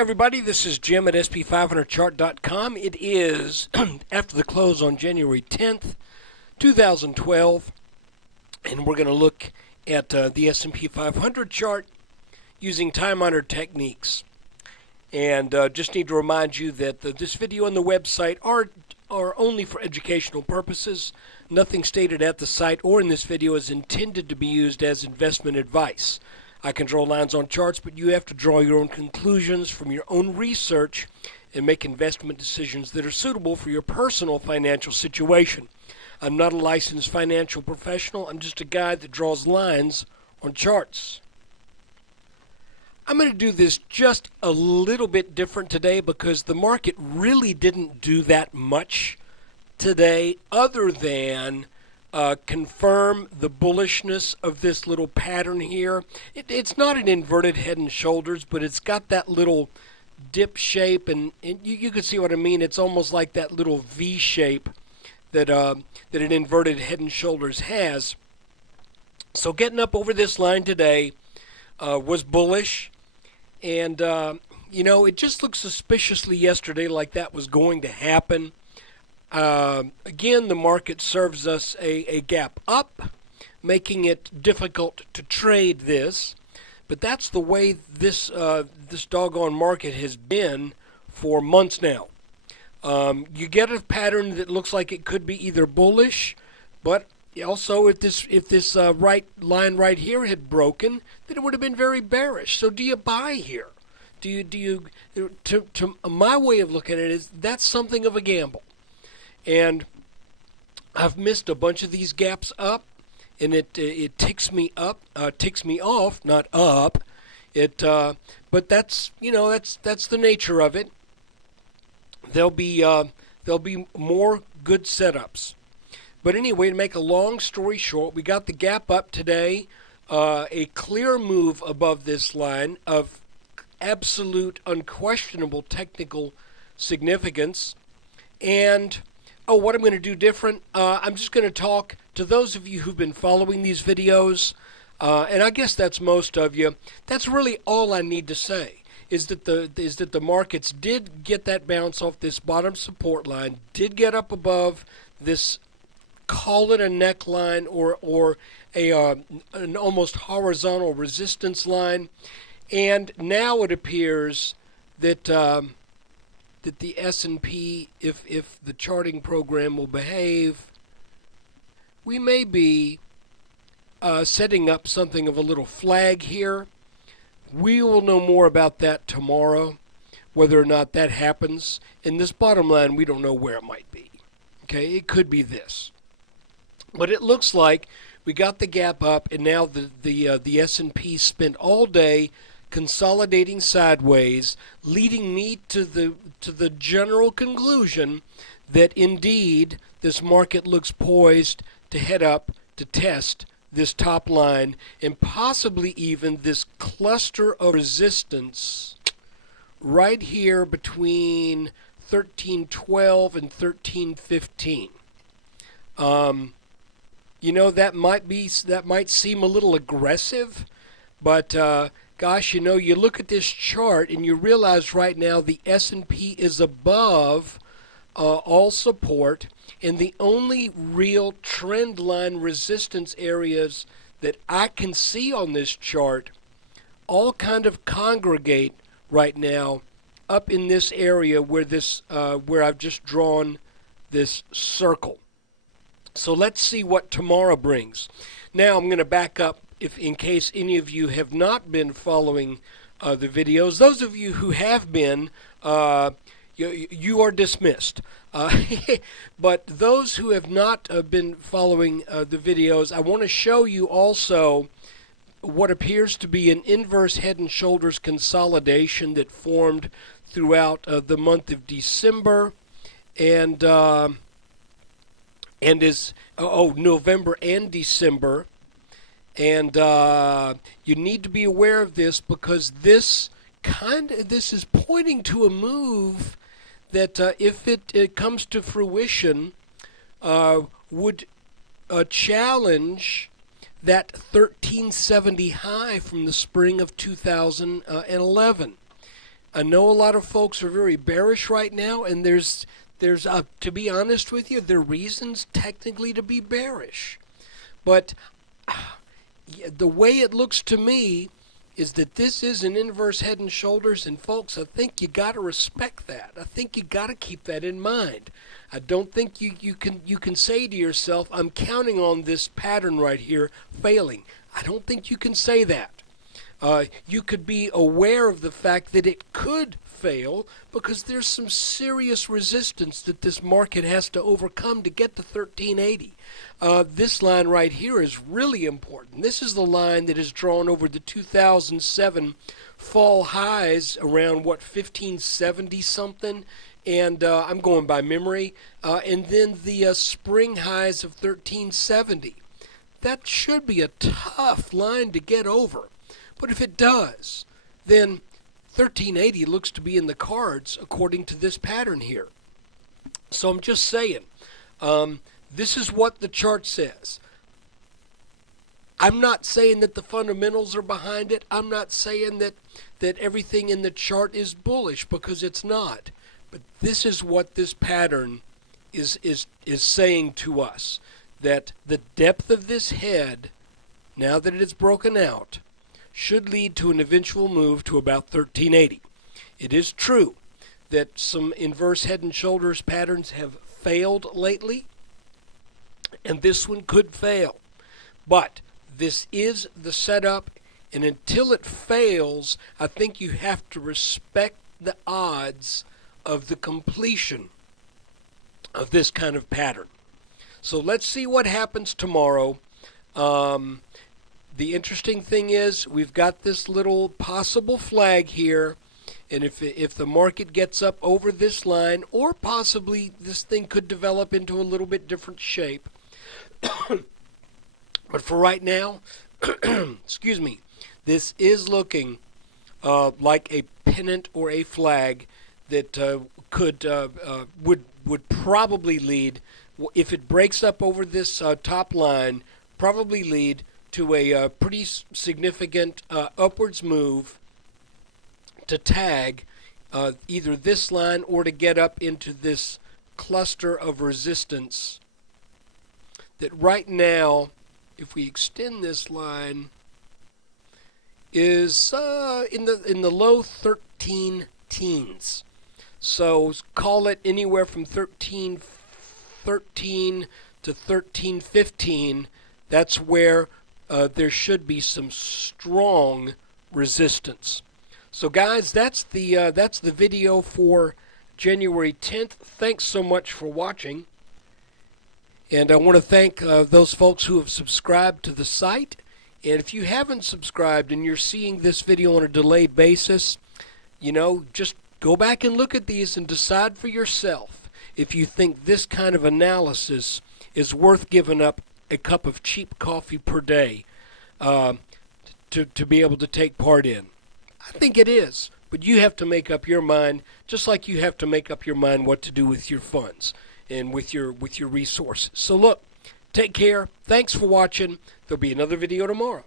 Everybody, this is Jim at SP500chart.com. It is after the close on January 10th, 2012, and we're going to look at the S&P 500 chart using time-honored techniques. And just need to remind you that this video and the website are only for educational purposes. Nothing stated at the site or in this video is intended to be used as investment advice. I can draw lines on charts, but you have to draw your own conclusions from your own research and make investment decisions that are suitable for your personal financial situation. I'm not a licensed financial professional. I'm just a guy that draws lines on charts. I'm going to do this just a little bit different today because the market really didn't do that much today other than confirm the bullishness of this little pattern here. It's not an inverted head and shoulders, but it's got that little dip shape, and you can see what I mean. It's almost like that little V shape that an inverted head and shoulders has. So getting up over this line today was bullish, and it just looked suspiciously yesterday like that was going to happen. Again, the market serves us a gap up, making it difficult to trade this. But that's the way this doggone market has been for months now. You get a pattern that looks like it could be either bullish, but also if this right line right here had broken, then it would have been very bearish. So do you buy here? To my way of looking at it is that's something of a gamble. And I've missed a bunch of these gaps up, and it ticks me off, not up. But that's the nature of it. There'll be more good setups. But anyway, to make a long story short, we got the gap up today, a clear move above this line of absolute, unquestionable technical significance, and what I'm going to do different, I'm just going to talk to those of you who've been following these videos, and I guess that's most of you. That's really all I need to say, is that the markets did get that bounce off this bottom support line, did get up above this, call it a neckline or an almost horizontal resistance line, and now it appears that the S&P, if the charting program will behave, we may be setting up something of a little flag here. We will know more about that tomorrow, whether or not that happens. In this bottom line, we don't know where it might be. Okay, it could be this. But it looks like we got the gap up, and now the S&P spent all day consolidating sideways, leading me to the general conclusion that indeed this market looks poised to head up to test this top line and possibly even this cluster of resistance right here between 1312 and 1315. That might seem a little aggressive, but gosh, you look at this chart and you realize right now the S&P is above all support, and the only real trend line resistance areas that I can see on this chart all kind of congregate right now up in this area where I've just drawn this circle. So let's see what tomorrow brings. Now I'm going to back up. In case any of you have not been following the videos, those of you who have been, you are dismissed. But those who have not been following the videos, I want to show you also what appears to be an inverse head and shoulders consolidation that formed throughout the month of December and is November and December. And you need to be aware of this because this is pointing to a move that, if it comes to fruition, would challenge that 1370 high from the spring of 2011. I know a lot of folks are very bearish right now, and there's to be honest with you, there are reasons technically to be bearish. But the way it looks to me is that this is an inverse head and shoulders, and folks, I think you got to respect that. I think you got to keep that in mind. I don't think you can say to yourself, I'm counting on this pattern right here failing. I don't think you can say that. You could be aware of the fact that it could fail because there's some serious resistance that this market has to overcome to get to 1380. This line right here is really important. This is the line that is drawn over the 2007 fall highs around, what, 1570 something? And I'm going by memory. And then the spring highs of 1370. That should be a tough line to get over. But if it does, then 1380 looks to be in the cards according to this pattern here. So I'm just saying, this is what the chart says. I'm not saying that the fundamentals are behind it. I'm not saying that everything in the chart is bullish, because it's not. But this is what this pattern is saying to us, that the depth of this head, now that it is broken out, should lead to an eventual move to about 1380. It is true that some inverse head and shoulders patterns have failed lately, and this one could fail. But this is the setup, and until it fails, I think you have to respect the odds of the completion of this kind of pattern. So let's see what happens tomorrow. The interesting thing is we've got this little possible flag here, and if the market gets up over this line, or possibly this thing could develop into a little bit different shape. But for right now, excuse me, this is looking like a pennant or a flag that would probably lead, if it breaks up over this top line, probably lead to a pretty significant upwards move to tag either this line or to get up into this cluster of resistance that right now, if we extend this line, is in the low 13 teens. So call it anywhere from 13.13 to 13.15. That's where there should be some strong resistance. So guys, that's the video for January 10th. Thanks so much for watching. And I want to thank those folks who have subscribed to the site. And if you haven't subscribed and you're seeing this video on a delayed basis, you know, just go back and look at these and decide for yourself if you think this kind of analysis is worth giving up a cup of cheap coffee per day to be able to take part in. I think it is, but you have to make up your mind, just like you have to make up your mind what to do with your funds and with your resources. So look, take care. Thanks for watching. There'll be another video tomorrow.